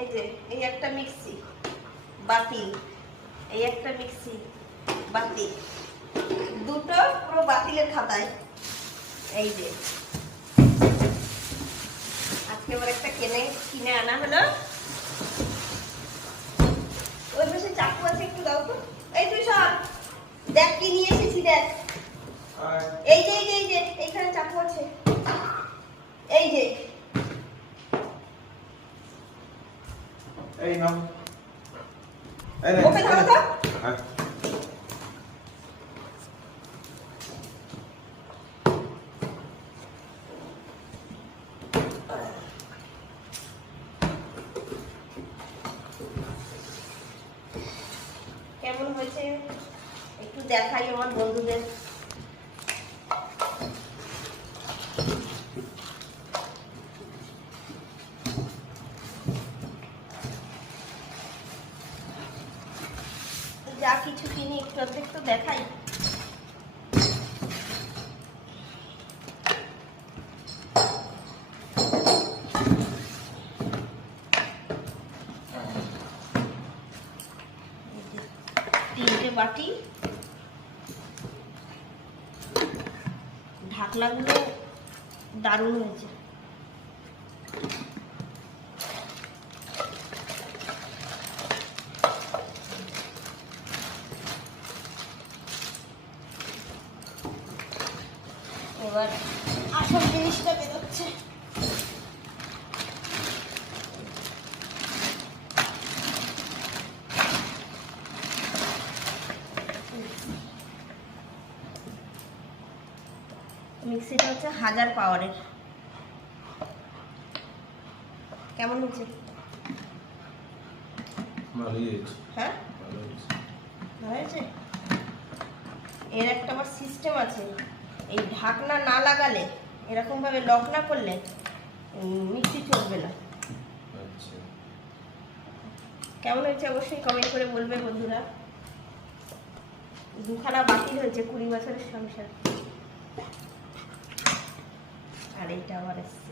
এই যে এই একটা মিক্সি বাতিল, এই একটা মিক্সি বাতিল, দুটো পুরো বাতিলের খাতায়। এই যে আজকে আবার একটা কিনে আনা হলো। ওই পাশে চাকু আছে, একটু দাও তো। এই তুই সব দেখ কি নিয়ে এসেছি, দেখ। এই যে এই যে এই যে এইখানে চাকু আছে, এই যে। এই নাও, ওকে ধরো তো। হ্যাঁ কেমন হয়েছে একটু দেখাই আমার বন্ধুদের। যা কিছু কিনি একটু একটু দেখাই। তিনটে বাটি, ঢাকনাগুলো দারুণ হয়েছে। এবার আসল জিনিসটা বেরোচ্ছে। মিক্সিটা হচ্ছে 1000 পাওয়ারের। কেমন হচ্ছে? ভালোই হয়েছে। হ্যাঁ ভালো হয়েছে। ভালো হয়েছে। এর একটা আবার সিস্টেম আছে, এই ঢাকনা না লাগালে, এরকম ভাবে লক না করলে মিক্সি চলবে না। আচ্ছা, কেমন হয়েছে অবশ্যই কমেন্ট করে বলবে বন্ধুরা। দুখানা বাতিল হয়েছে 20 বছরের সংসার। আর এইটা আবার এসছে।